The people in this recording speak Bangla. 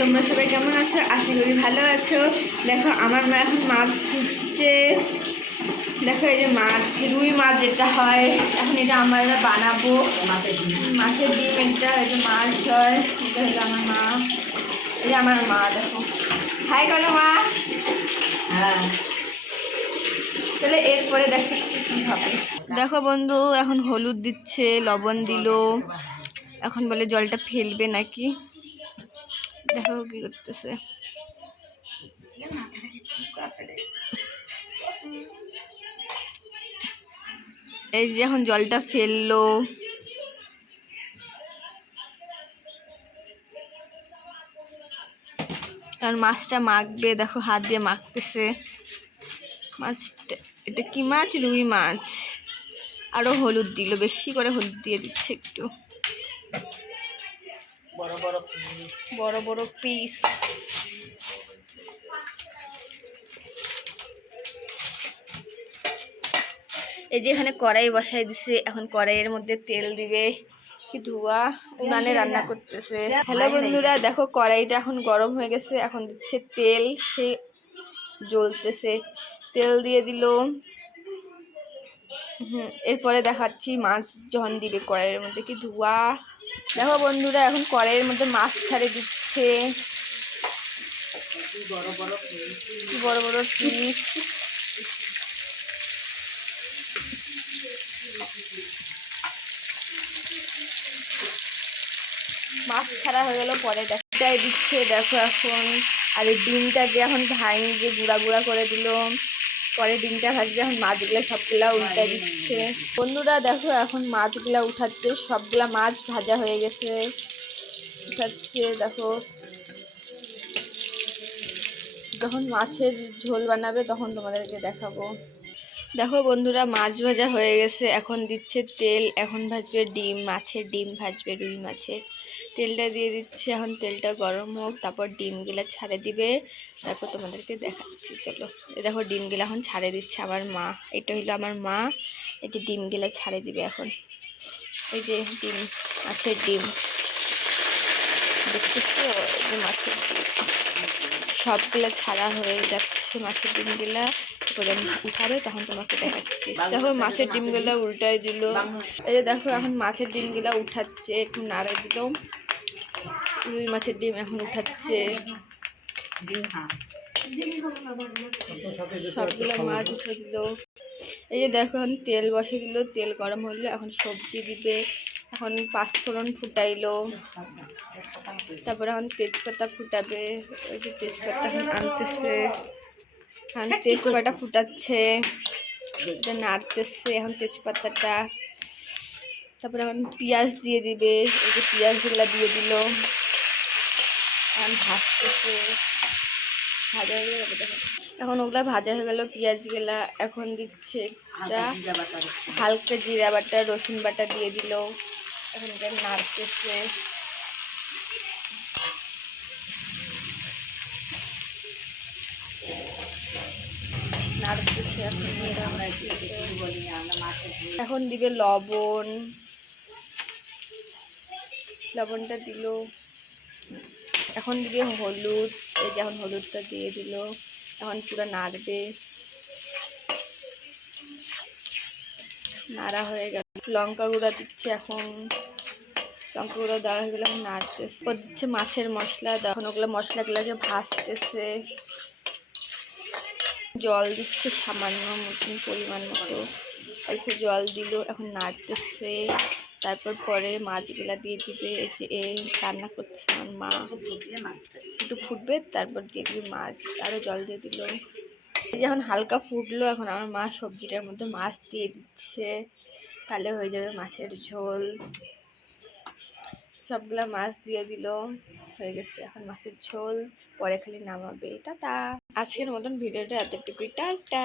তোমরা সবাই কেমন আছো? আশা করি ভালো আছো। দেখো আমার মা এখন মাছ ধুচ্ছে। দেখো এই যে মাছ, রুই মাছ যেটা হয়, এখন এটা আমরা বানাবো। মাছের ডিম, এটা এই যে মাছ হয়, এটা হলো আমার মা। এই যে আমার মা, দেখো হাই করো মা। হ্যাঁ, তাহলে এরপরে দেখাচ্ছি কি হবে। দেখো বন্ধু, এখন হলুদ দিচ্ছে, লবণ দিল, এখন বলে জলটা ফেলবে নাকি। দেখো কি করতেছে। এই যে এখন জলটা ফেললো, আর মাছটা মাখবে। দেখো হাত দিয়ে মাখতেছে মাছটা। এটা কি মাছ? রুই মাছ। আরো হলুদ দিল, বেশি করে হলুদ দিয়ে দিচ্ছে একটু, বড় বড় পিস। এই যে এখানে কড়াই বসাই দিছে, এখন কড়াইয়ের মধ্যে তেল দিবে। কি ধোয়া, উনানে রান্না করতেছে। হ্যালো বন্ধুরা, দেখো কড়াইটা এখন গরম হয়ে গেছে, এখন দিচ্ছে তেল, সে জ্বলতেছে। তেল দিয়ে দিল। এরপরে দেখাচ্ছি মাছ যখন দিবে কড়াইয়ের মধ্যে। কি ধোয়া। দেখো বন্ধুরা, এখন কড়াইয়ের মধ্যে মাছ ছাড়ে দিচ্ছে, বড় বড় পিস। মাছ ছাড়া হয়ে গেল, পরে দেখাই দিচ্ছে। দেখো এখন, আর এই ডিমটাকে এখন ভাঙিয়ে গুঁড়া গুঁড়া করে দিল। পরে ডিমটা ভাজবে, এখন মাছগুলো সবগুলা উল্টাই দিচ্ছে। বন্ধুরা দেখো, এখন মাছগুলা উঠাচ্ছে, সবগুলা মাছ ভাজা হয়ে গেছে, উঠাচ্ছে। দেখো যখন মাছের ঝোল বানাবে তখন তোমাদেরকে দেখাবো। দেখো বন্ধুরা, মাছ ভাজা হয়ে গেছে, এখন দিচ্ছে তেল, এখন ভাজবে ডিম, মাছের ডিম ভাজবে, রুই মাছের। তেলটা দিয়ে দিচ্ছে, এখন তেলটা গরম হোক, তারপর ডিমগুলা ছাড়ে দিবে, তারপর তোমাদেরকে দেখাচ্ছি। চলো, দেখো ডিমগুলা এখন ছাড়ে দিচ্ছে আমার মা। এটা হইলো আমার মা, এই যে ডিমগুলা ছাড়ে দিবে এখন। এই যে ডিম, মাছের ডিম দেখতেছো, এই যে মাছের ডিম সবগুলা ছাড়া হয়ে যাচ্ছে। মাছের ডিমগুলা যখন উঠাবে তখন তোমাকে দেখাচ্ছি। দেখো মাছের ডিমগুলা উল্টাই দিল। এই যে দেখো এখন মাছের ডিমগুলা উঠাচ্ছে, একটু নাড়া দিল। রুই মাছের ডিম এখন উঠাচ্ছে, সবগুলো মাছ উঠে দিল। এই যে দেখো এখন তেল বসে দিল, তেল গরম হইলো, এখন সবজি দিবে। এখন পাঁচফোড়ন ফুটাইলো, তারপরে এখন তেজপাতা ফুটাবে। ওই যে তেজপাতা এখন আনতেছে, এখন তেজপাতা ফুটাচ্ছে, নাড়তেছে এখন তেজপাতাটা। তারপরে এখন পেঁয়াজ দিয়ে দিবে, এই যে পেঁয়াজগুলো দিয়ে দিল, এখন ভাজতেছে। ভাজা হয়ে গেল, এখন ওগুলা ভাজা হয়ে গেল পেঁয়াজগুলা। এখন দিচ্ছে একটা হালকা জিরা বাটা, রসুন বাটা দিয়ে দিল, এখন এটা নাড়তেছে। নাড়তেছে এখন দিবে লবণ, লবণটা দিল। এখন দিবে হলুদ, এই যে এখন হলুদটা দিয়ে দিল, এখন পুরো নাড়বে। নাড়া হয়ে গেল, লঙ্কা গুঁড়া দিচ্ছে এখন। লঙ্কা গুঁড়ো দেওয়া হয়ে গেলে এখন নাড়তেছে। দিচ্ছে মাছের মশলা, এখন ওগুলো মশলাগুলোকে ভাজতেছে। জল দিচ্ছে সামান্য মতন, পরিমাণ মতো অল্প জল দিল, এখন নাড়তেছে। তারপর পরে মাছগুলা দিয়ে দিবে। এই যে এই রান্না করতেছে আমার মা, একটু ফুটবে তারপর দিয়ে দিবে মাছ, আরও জল দিয়ে দিল। এই যখন হালকা ফুটলো, এখন আমার মা সবজিটার মধ্যে মাছ দিয়ে দিচ্ছে, তাহলে হয়ে যাবে মাছের ঝোল। সবগুলা মাছ দিয়ে দিল, হয়ে গেছে এখন মাছের ঝোল। পরে খালি নামাবে। টাটা। আজকের মতন ভিডিওটা এতটুকুই, টাটা।